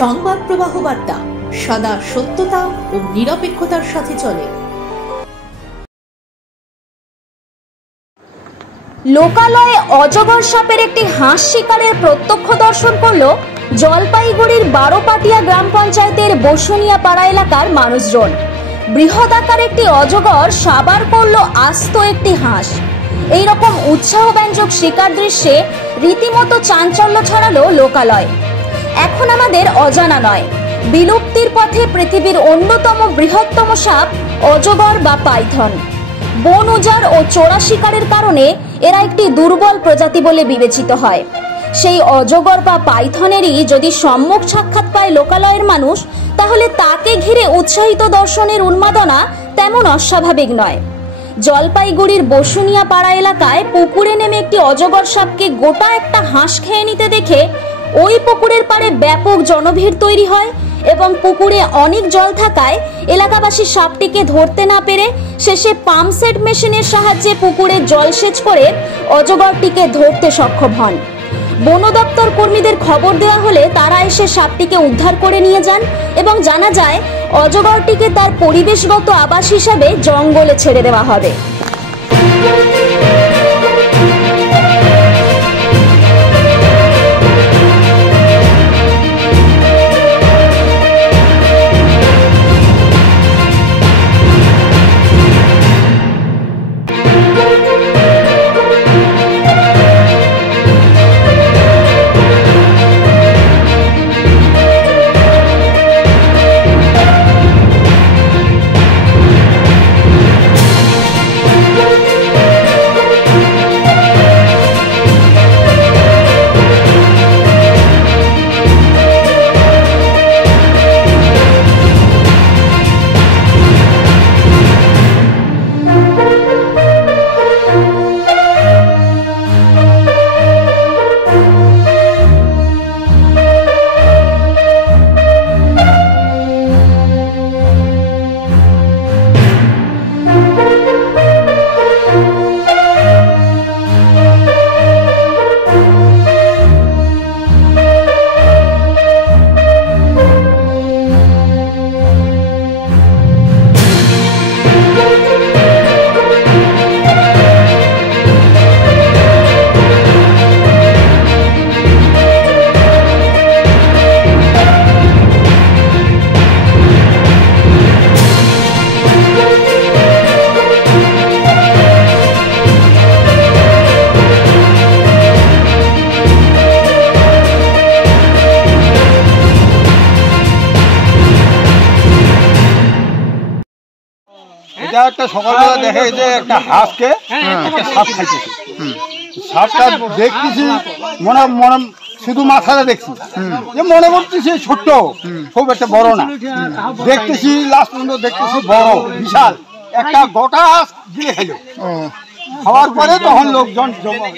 সংবাদ প্রবাহ বার্তা সদা সত্যতা ও নিরপেক্ষতার সাথে চলে। লোকালয়ে অজগর সাপের একটি হাঁস শিকারের প্রত্যক্ষ দর্শন করল জলপাইগুড়ির বারোপাটিয়া গ্রাম পঞ্চায়েতের বসুনিয়া পাড়া এলাকার মানুষজন। বৃহৎ আকার একটি অজগর সাবার করল আস্ত একটি হাঁস। এইরকম উৎসাহব্যঞ্জক শিকার দৃশ্যে রীতিমতো চাঞ্চল্য ছড়ালো লোকালয়। এখন আমাদের অজানা নয়, বিলুপ্তির পথে পৃথিবীর অন্যতম বৃহত্তম সাপ অজগর বা পাইথন। বন উজাড় ও চোরা শিকারের কারণে এরা একটি দুর্বল প্রজাতি বলে বিবেচিত হয়। সেই অজগর বা পাইথনেরই যদি সম্মুখ সাক্ষাৎ পায় লোকালয়ের মানুষ, তাহলে তাকে ঘিরে উৎসাহিত দর্শনের উন্মাদনা তেমন অস্বাভাবিক নয়। জলপাইগুড়ির বসুনিয়া পাড়া এলাকায় পুকুরে নেমে একটি অজগর সাপকে গোটা একটা হাঁস খেয়ে নিতে দেখে ওই পুকুরের পাড়ে ব্যাপক জনভিড় তৈরি হয় এবং পুকুরে অনেক জল থাকায় এলাকাবাসী সাপটিকে ধরতে না পেরে শেষে পাম্পসেট মেশিনের সাহায্যে পুকুরে জলসেচ করে অজগরটিকে ধরতে সক্ষম হন। বন দপ্তর কর্মীদের খবর দেওয়া হলে তারা এসে সাপটিকে উদ্ধার করে নিয়ে যান এবং জানা যায় অজগরটিকে তার পরিবেশগত আবাস হিসাবে জঙ্গলে ছেড়ে দেওয়া হবে। এটা একটা সকালবেলা দেখে যে একটা হাঁসকে একটা সাপ খাইতেছে। সাপটা দেখতেছি মনে মনে শুধু মাথাটা দেখছি যে মনে করতেছি ছোট্ট, খুব একটা বড় না। দেখতেছি লাস্ট পর্যন্ত দেখতেছি বড় বিশাল একটা গোটা হাঁস গিলে খেল। খাওয়ার পরে তখন লোকজন জমা